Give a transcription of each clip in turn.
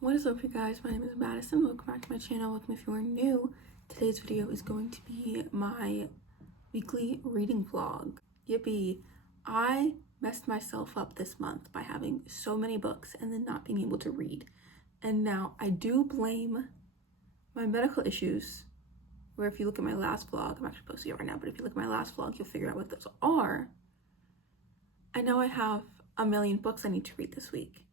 What is up, you guys? My name is Madison. Welcome back to my channel. Welcome if you are new. Today's video is going to be my weekly reading vlog. Yippee! I messed myself up this month by having so many books and then not being able to read. And now I do blame my medical issues, where if you look at my last vlog, I'm actually posting it right now, but if you look at my last vlog, you'll figure out what those are. I know I have a million books I need to read this week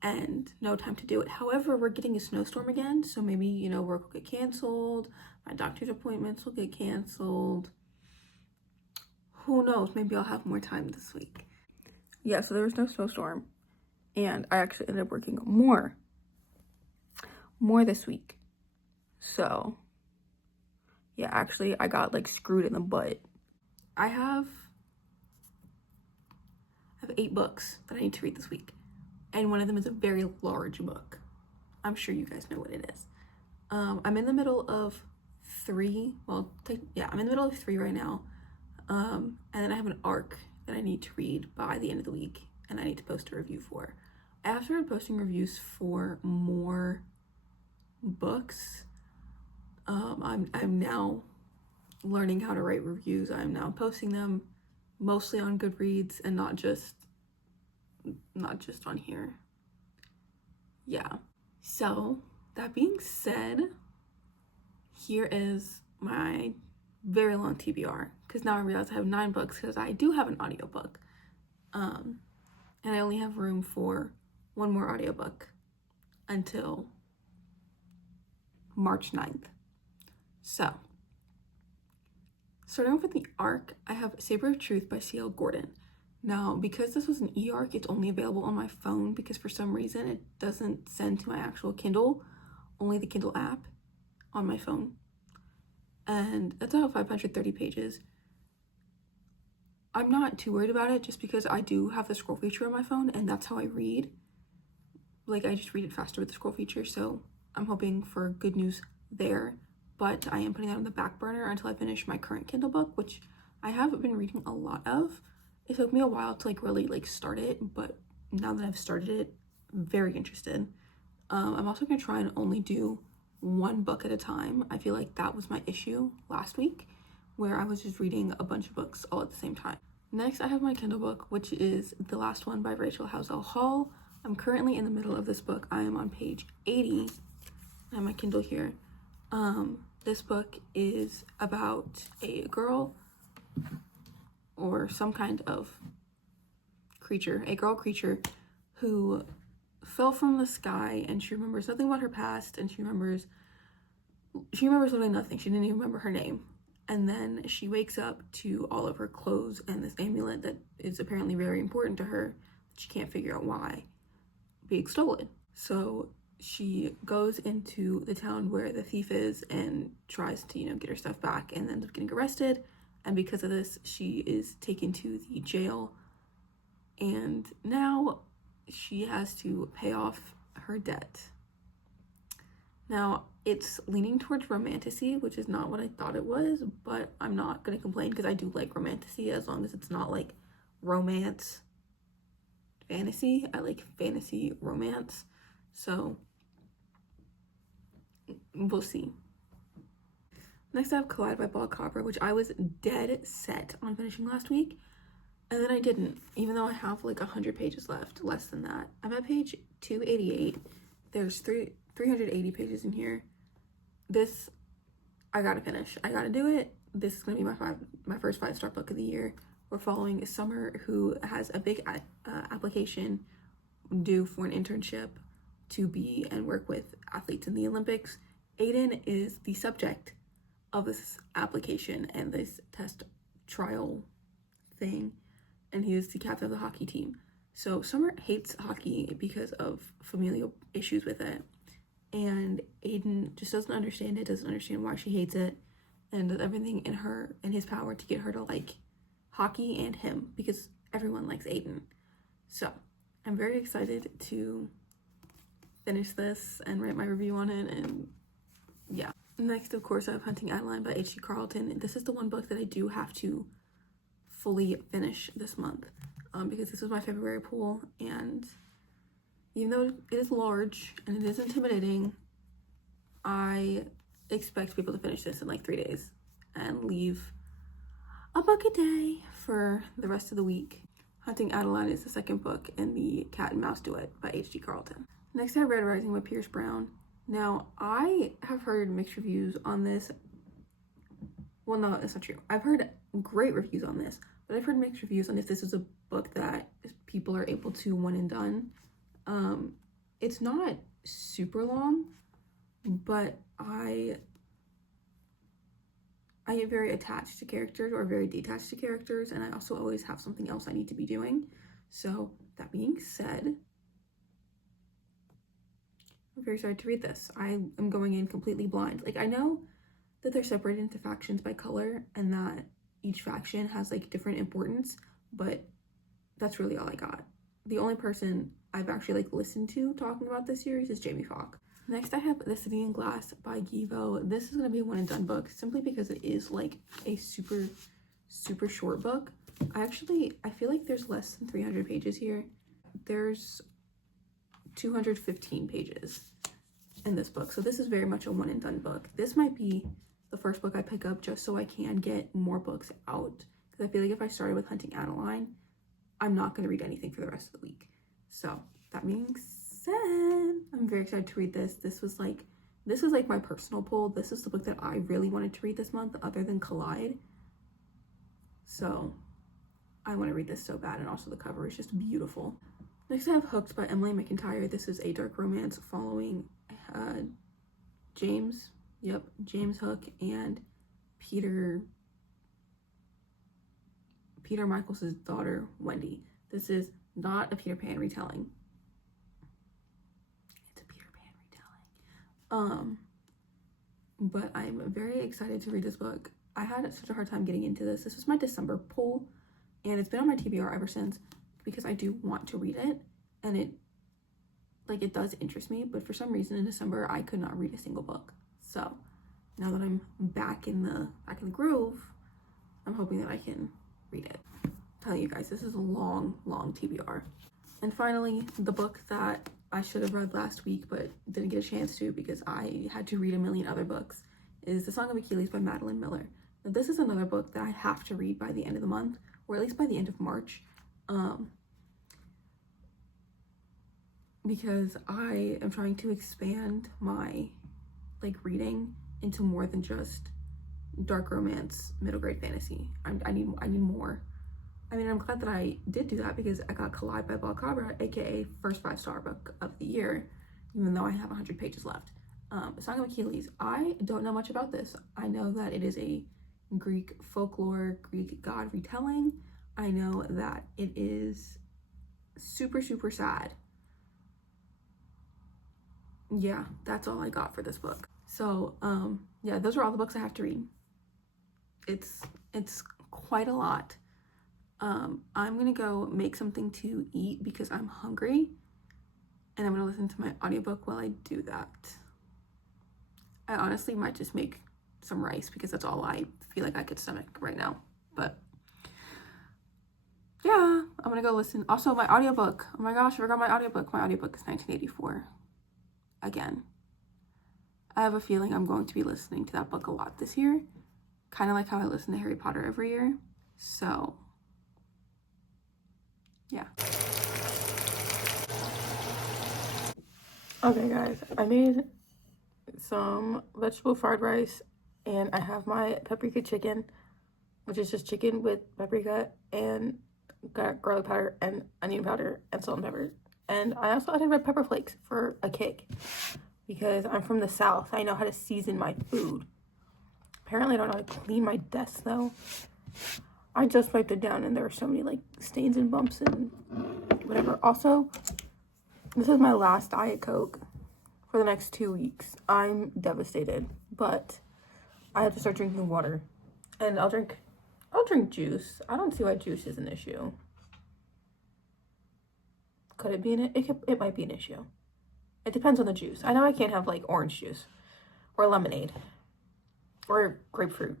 and no time to do it. However, we're getting a snowstorm again, so maybe, work will get canceled, my doctor's appointments will get canceled. Who knows? Maybe I'll have more time this week. Yeah, so there was no snowstorm, and I actually ended up working more this week. So, yeah, actually, I got screwed in the butt. I have 8 books that I need to read this week. And one of them is a very large book. I'm sure you guys know what it is. I'm in the middle of 3. I'm in the middle of 3 right now. And then I have an arc that I need to read by the end of the week, and I need to post a review for. I have started posting reviews for more books. I'm now learning how to write reviews. I'm now posting them mostly on Goodreads and not just on here. Yeah. So that being said, here is my very long TBR, because now I realize I have 9 books because I do have an audiobook. And I only have room for one more audiobook until March 9th. So, starting off with the arc, I have Saber of Truth by C.L. Gordon. Now, because this was an e-arc, it's only available on my phone because for some reason it doesn't send to my actual Kindle, only the Kindle app on my phone. And it's about 530 pages. I'm not too worried about it just because I do have the scroll feature on my phone, and that's how I read. I just read it faster with the scroll feature, so I'm hoping for good news there. But I am putting that on the back burner until I finish my current Kindle book, which I have been reading a lot of. It took me a while to really start it, but now that I've started it, I'm very interested. I'm also gonna try and only do one book at a time. I feel like that was my issue last week, where I was just reading a bunch of books all at the same time. Next, I have my Kindle book, which is The Last One by Rachel Housel Hall. I'm currently in the middle of this book. I am on page 80. I have my Kindle here. This book is about a girl or some kind of creature, a girl creature who fell from the sky, and she remembers nothing about her past, and she remembers literally nothing. She didn't even remember her name. And then she wakes up to all of her clothes and this amulet that is apparently very important to her, she can't figure out why, being stolen. So she goes into the town where the thief is and tries to, get her stuff back, and ends up getting arrested. And because of this, she is taken to the jail, and now she has to pay off her debt. Now, it's leaning towards romantasy, which is not what I thought it was, but I'm not going to complain because I do like romantasy as long as it's not romance fantasy. I like fantasy romance, so we'll see. Next, I have Collide by Bob Copper, which I was dead set on finishing last week, and then I didn't, even though I have 100 pages left, less than that. I'm at page 288. There's 380 pages in here. This, I gotta finish. I gotta do it. This is gonna be my first 5-star book of the year. We're following Summer, who has a big application due for an internship to be and work with athletes in the Olympics. Aiden is the subject of this application and this test trial thing, and he is the captain of the hockey team. So Summer hates hockey because of familial issues with it, and Aiden just doesn't understand it, doesn't understand why she hates it, and does everything in his power to get her to like hockey and him, because everyone likes Aiden. So I'm very excited to finish this and write my review on it, and yeah. Next, of course, I have Hunting Adeline by H.G. Carlton. This is the one book that I do have to fully finish this month, because this was my February pull, and even though it is large and it is intimidating, I expect people to finish this in like 3 days and leave a book a day for the rest of the week. Hunting Adeline is the second book in the Cat and Mouse Duet by H.G. Carlton. Next, I have Red Rising by Pierce Brown. Now, I have heard mixed reviews on this. Well, no, that's not true. I've heard great reviews on this, but I've heard mixed reviews on if this is a book that people are able to one and done. It's not super long, but I get very attached to characters or very detached to characters, and I also always have something else I need to be doing. So that being said, I'm very excited to read this. I am going in completely blind. Like, I know that they're separated into factions by color and that each faction has like different importance, but that's really all I got. The only person I've actually like listened to talking about this series is Jamie Falk. Next, I have The City in Glass by Givo. This is going to be a one and done book simply because it is like a super short book. I feel like there's less than 300 pages here. There's 215 pages in this book. So this is very much a one and done book. This might be the first book I pick up just so I can get more books out. Because I feel like if I started with Hunting Adeline, I'm not going to read anything for the rest of the week. So that being said, I'm very excited to read this. This was like my personal pull. This is the book that I really wanted to read this month other than Collide. So I want to read this so bad, and also the cover is just beautiful. Next, I have Hooked by Emily McIntyre. This is a dark romance following James Hook and Peter Michaels' daughter, Wendy. This is not a Peter Pan retelling. It's a Peter Pan retelling. But I'm very excited to read this book. I had such a hard time getting into this. This was my December pull, and it's been on my TBR ever since because I do want to read it, and it does interest me, but for some reason in December I could not read a single book. So now that I'm back in the groove, I'm hoping that I can read it. Tell you guys, this is a long TBR. And finally, the book that I should have read last week but didn't get a chance to because I had to read a million other books is The Song of Achilles by Madeline Miller. Now, this is another book that I have to read by the end of the month, or at least by the end of March, because I am trying to expand my reading into more than just dark romance, middle grade fantasy. I need more. I mean, I'm glad that I did do that because I got Collide by Balcabra, aka first 5-star book of the year, even though I have 100 pages left. Song of Achilles, I don't know much about this. I know that it is a Greek folklore, Greek god retelling. I know that it is super sad. Yeah, that's all I got for this book. So, yeah, those are all the books I have to read. It's quite a lot. I'm gonna go make something to eat because I'm hungry, and I'm gonna listen to my audiobook while I do that. I honestly might just make some rice because that's all I feel like I could stomach right now. But yeah, I'm gonna go listen. Also, my audiobook. Oh my gosh, I forgot my audiobook. My audiobook is 1984. Again. I have a feeling I'm going to be listening to that book a lot this year. Kind of like how I listen to Harry Potter every year. So, yeah. Okay, guys, I made some vegetable fried rice, and I have my paprika chicken, which is just chicken with paprika and garlic powder and onion powder and salt and pepper. And I also added red pepper flakes for a kick because I'm from the South. I know how to season my food. Apparently, I don't know how to clean my desk though. I just wiped it down and there were so many stains and bumps and whatever. Also, this is my last Diet Coke for the next 2 weeks. I'm devastated, but I have to start drinking water, and I'll drink juice. I don't see why juice is an issue. Could it be it might be an issue. It depends on the juice. I know I can't have orange juice or lemonade or grapefruit.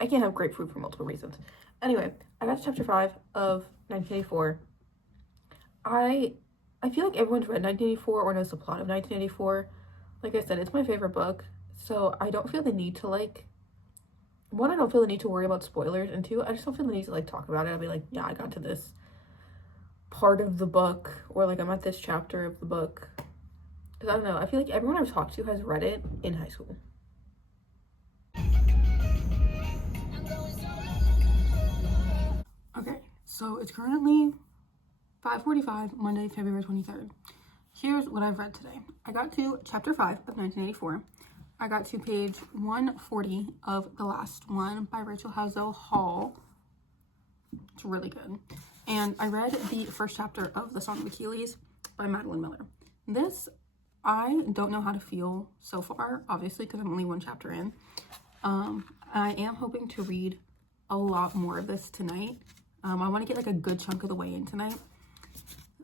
I can't have grapefruit for multiple reasons. Anyway, I got to chapter 5 of 1984. I I feel like everyone's read 1984 or knows the plot of 1984. Like I said, it's my favorite book, so I don't feel the need to like, one, I don't feel the need to worry about spoilers, and two, I just don't feel the need to like talk about it. I'll be like, yeah, I got to this part of the book, or like I'm at this chapter of the book. Because I don't know, I feel like everyone I've talked to has read it in high school. Okay, so it's currently 5:45, Monday, February 23rd. Here's what I've read today. I got to chapter 5 of 1984. I got to page 140 of The Last One by Rachel Hazel Hall. It's really good. And I read the first chapter of The Song of Achilles by Madeline Miller. This, I don't know how to feel so far, obviously, because I'm only one chapter in. I am hoping to read a lot more of this tonight. I want to get like a good chunk of the way in tonight.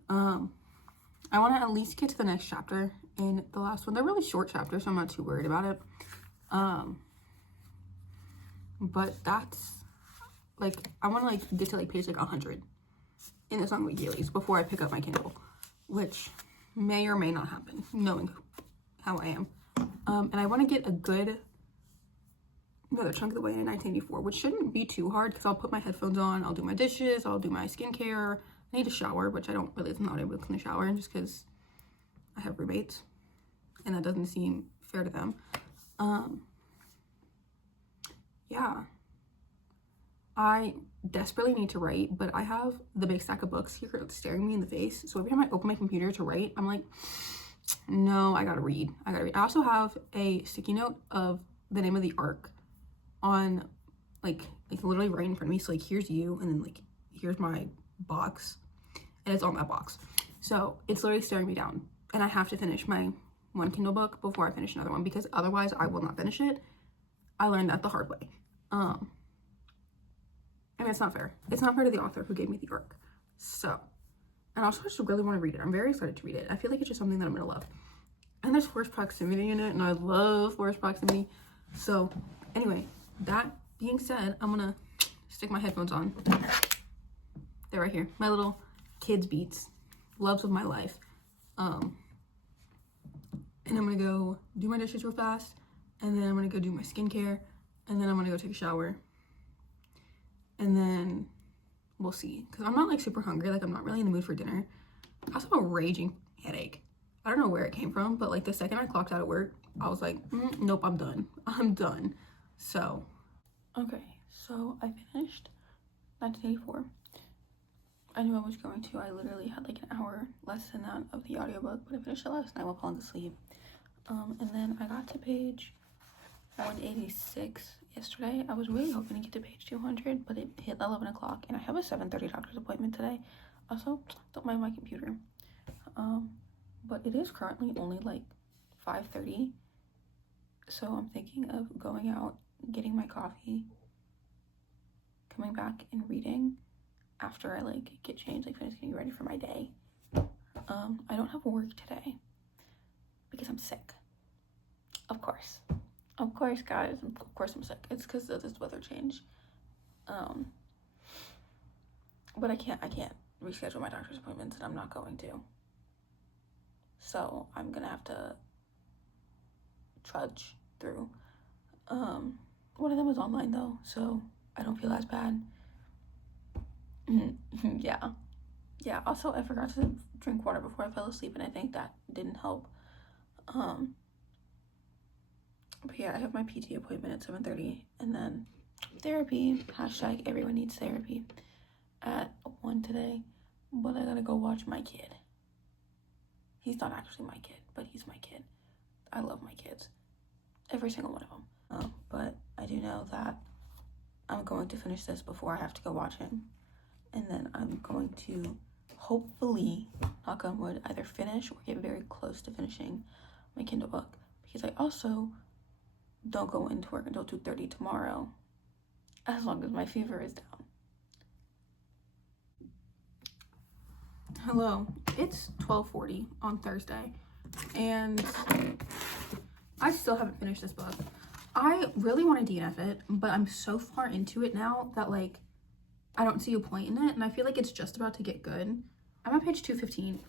I want to at least get to the next chapter in the last one. They're really short chapters, so I'm not too worried about it. But that's like, I want to like get to like page like 100 in The Song of Achilles before I pick up my Kindle, which may or may not happen, knowing how I am. And I want to get a good another chunk of the way in 1984, which shouldn't be too hard because I'll put my headphones on, I'll do my dishes, I'll do my skincare. I need a shower, which I'm not able to clean the shower just because I have roommates and that doesn't seem fair to them. Yeah, I desperately need to write, but I have the big stack of books here staring me in the face. So every time I open my computer to write, I'm like, no, I gotta read. I also have a sticky note of the name of the arc on like literally right in front of me. So like, here's you, and then like, here's my box, and it's on that box. So it's literally staring me down, and I have to finish my one Kindle book before I finish another one because otherwise I will not finish it. I learned that the hard way. I mean, it's not fair. It's not fair to the author who gave me the arc. So, and also I just really want to read it. I'm very excited to read it. I feel like it's just something that I'm gonna love. And there's forced proximity in it, and I love forced proximity. So anyway, that being said, I'm gonna stick my headphones on. They're right here. My little kids beats, loves of my life. And I'm gonna go do my dishes real fast, and then I'm gonna go do my skincare, and then I'm gonna go take a shower, and then we'll see. Because I'm not like super hungry, like I'm not really in the mood for dinner. I also have a raging headache. I don't know where it came from, but like the second I clocked out at work, I was like, nope, I'm done. I'm done. So, okay, so I finished 1984. I knew I was going to. I literally had like an hour less than that of the audiobook, but I finished it last night while falling asleep. And then I got to page 186 yesterday. I was really hoping to get to page 200, but it hit 11 o'clock, and I have a 7:30 doctor's appointment today. Also, don't mind my computer. But it is currently only like 5:30, so I'm thinking of going out, getting my coffee, coming back and reading after I like get changed, like finish getting ready for my day. I don't have work today because I'm sick. Of course, guys, of course I'm sick. It's because of this weather change. But I can't reschedule my doctor's appointments, and I'm not going to. So I'm gonna have to trudge through. One of them was online though, so I don't feel as bad. Yeah, also I forgot to drink water before I fell asleep, and I think that didn't help. But yeah, I have my PT appointment at 7:30, and then therapy, hashtag everyone needs therapy, at 1 today. But I gotta go watch my kid. He's not actually my kid, but he's my kid. I love my kids, every single one of them. But I do know that I'm going to finish this before I have to go watch him, and then I'm going to hopefully, knock on wood, either finish or get very close to finishing my Kindle book, because I also don't go into work until 2:30 tomorrow, as long as my fever is down. Hello, it's 12:40 on Thursday, and I still haven't finished this book. I really want to DNF it, but I'm so far into it now that like I don't see a point in it, and I feel like it's just about to get good. I'm on page 215.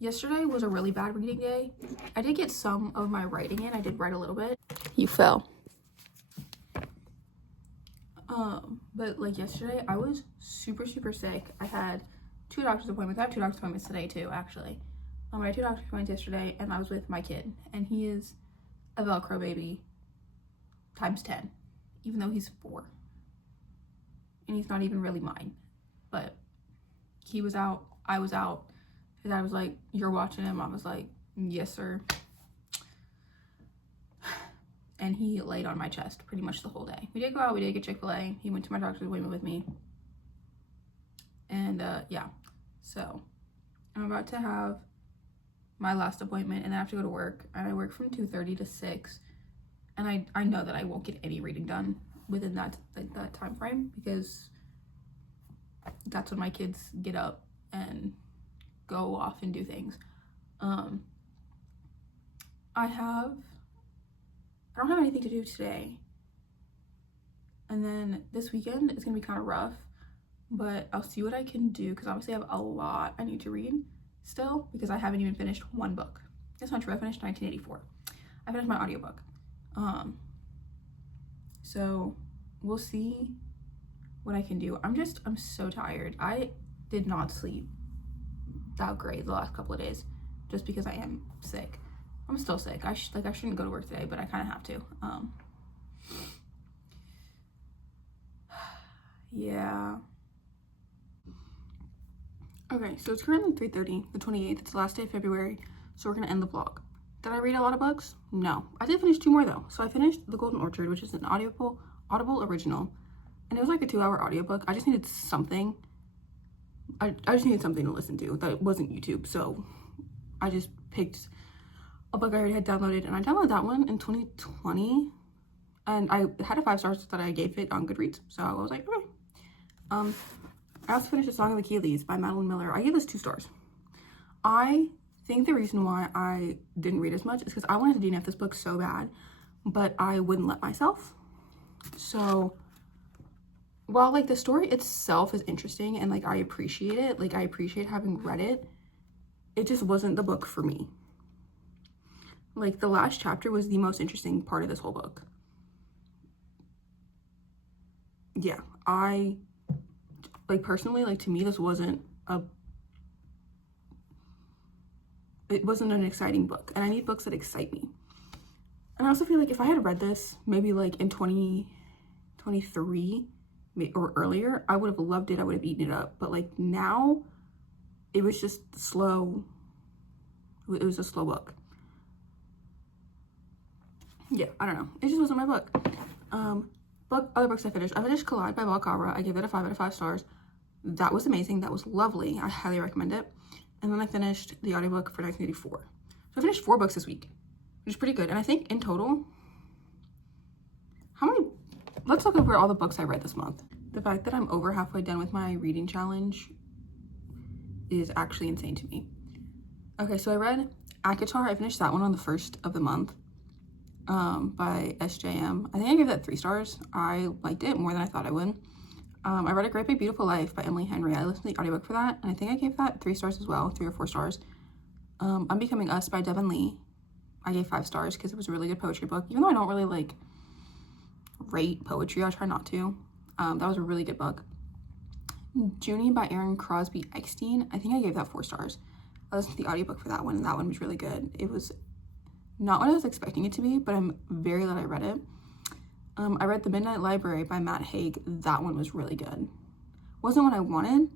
Yesterday was a really bad reading day. I did get some of my writing in. I did write a little bit. You fell. But like yesterday, I was super sick. I had 2 doctor's appointments. I have 2 doctor's appointments today too, actually. I had 2 doctor's appointments yesterday, and I was with my kid, and he is a Velcro baby times 10, even though he's 4, and he's not even really mine. But he was out, I was out. His dad was like, "You're watching him?" I was like, "Yes, sir." And he laid on my chest pretty much the whole day. We did go out, we did get Chick-fil-A. He went to my doctor's appointment with me. And yeah, so I'm about to have my last appointment, and then I have to go to work. And I work from 2:30 to 6. And I know that I won't get any reading done within that time frame, because that's when my kids get up and go off and do things. I don't have anything to do today. And then this weekend is gonna be kind of rough, but I'll see what I can do, because obviously I have a lot I need to read still, because I haven't even finished one book. That's not true. I finished 1984. I finished my audiobook. So we'll see what I can do. I'm so tired. I did not sleep that great the last couple of days, just because I am sick. I'm still sick. I shouldn't go to work today, but I kind of have to. Yeah. Okay, so it's currently 3:30, the 28th. It's the last day of February, so we're gonna end the vlog. Did I read a lot of books? No. I did finish 2 more though. So I finished The Golden Orchard, which is an Audible original, and it was like a 2-hour audiobook. I just needed something. I just needed something to listen to that wasn't YouTube, so I just picked a book I already had downloaded, and I downloaded that one in 2020, and I had a 5 stars that I gave it on Goodreads, so I was like, okay. I also finished A Song of Achilles by Madeline Miller. I gave this 2 stars. I think the reason why I didn't read as much is because I wanted to DNF this book so bad, but I wouldn't let myself. So while like the story itself is interesting and like I appreciate it, like I appreciate having read it, it just wasn't the book for me. Like the last chapter was the most interesting part of this whole book. Yeah, I like personally, like to me, this wasn't it wasn't an exciting book, and I need books that excite me. And I also feel like if I had read this maybe like in 2023 or earlier, I would have loved it. I would have eaten it up. But like now, it was just slow. It was a slow book. Yeah, I don't know. It just wasn't my book. Other books I finished. I finished Collide by Balcabra. I gave it a 5 out of 5 stars. That was amazing. That was lovely. I highly recommend it. And then I finished the audiobook for 1984. So I finished 4 books this week, which is pretty good. And I think in total, let's look over all the books I read this month. The fact that I'm over halfway done with my reading challenge is actually insane to me. Okay, so I read Akatar. I finished that one on the 1st of the month. By SJM. I think I gave that 3 stars. I liked it more than I thought I would. I read A Great Big Beautiful Life by Emily Henry. I listened to the audiobook for that, and I think I gave that 3 stars as well, 3 or 4 stars. Unbecoming Us by Devin Lee. I gave 5 stars because it was a really good poetry book. Even though I don't really like rate poetry, I try not to. That was a really good book. Junie by Aaron Crosby Eckstein. I think I gave that 4 stars. I listened to the audiobook for that one, and that one was really good. It was not what I was expecting it to be, but I'm very glad I read it. I read The Midnight Library by Matt Haig. That one was really good. Wasn't what I wanted,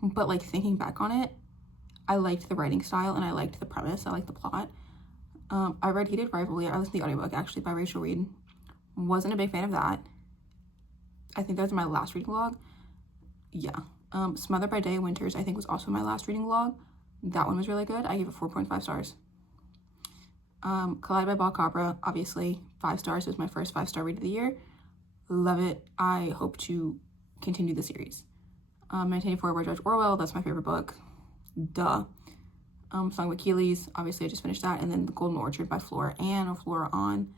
but like thinking back on it, I liked the writing style and I liked the premise. I liked the plot. I read Heated Rivalry. I listened to the audiobook actually by Rachel Reed. Wasn't a big fan of that. I think that was my last reading log. Yeah. Smothered by Day Winters I think was also my last reading log. That one was really good. I gave it 4.5 stars. Collide by Balcabra, obviously 5 stars. It was my first 5-star read of the year. Love it. I hope to continue the series. 1984 by George Orwell, that's my favorite book. Duh. Song of Achilles, obviously I just finished that. And then The Golden Orchard by Flora Ann or Flora On.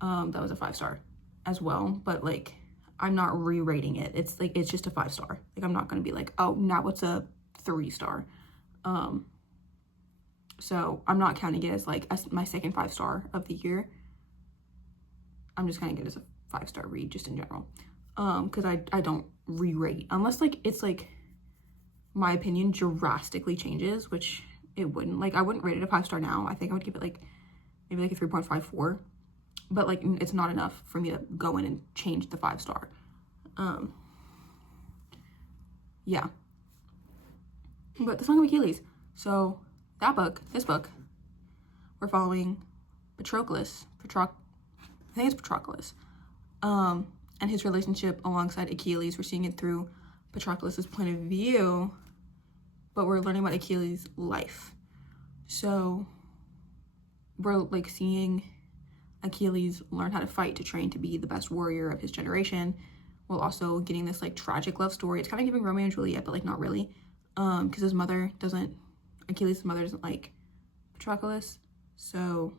That was a 5-star as well, but like I'm not re-rating it. It's like it's just a 5-star. Like I'm not gonna be like, oh, now it's a 3-star. So I'm not counting it as like my second 5-star of the year. I'm just counting it as a 5-star read just in general. Because I don't re-rate unless like it's like my opinion drastically changes, which it wouldn't. Like I wouldn't rate it a 5-star now. I think I would give it like maybe like a 3.54, but like it's not enough for me to go in and change the 5-star. Yeah, but the Song of Achilles. So that book, this book, we're following Patroclus, I think it's Patroclus, and his relationship alongside Achilles. We're seeing it through Patroclus's point of view, but we're learning about Achilles' life. So we're like seeing Achilles learn how to fight to train to be the best warrior of his generation, while also getting this like tragic love story. It's kind of giving Romeo and Juliet, but like not really, because Achilles' mother doesn't like Patroclus. So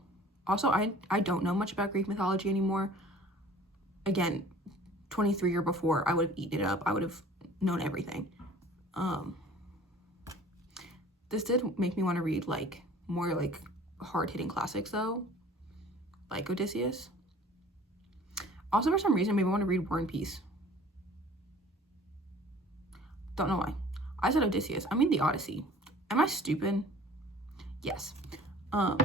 also I don't know much about Greek mythology anymore. Again, 23 or before, I would have eaten it up. I would have known everything. This did make me want to read like more like hard-hitting classics though, like Odysseus. Also, for some reason, maybe I want to read War and Peace. Don't know why. I said Odysseus. I mean the Odyssey. Am I stupid? Yes. My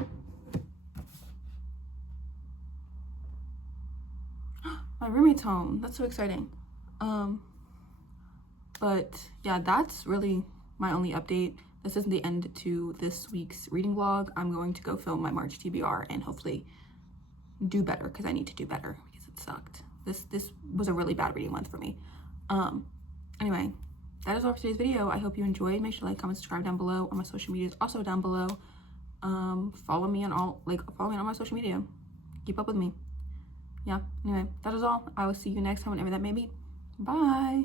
roommate's home. That's so exciting. But yeah, that's really my only update. This isn't the end to this week's reading vlog. I'm going to go film my March TBR and hopefully do better, because I need to do better because it sucked. This was a really bad reading month for me. Anyway, that is all for today's video. I hope you enjoyed. Make sure to like, comment, subscribe down below. On my social media is also down below. Follow me on all my social media. Keep up with me. Yeah, anyway, that is all. I will see you next time, whenever that may be. Bye.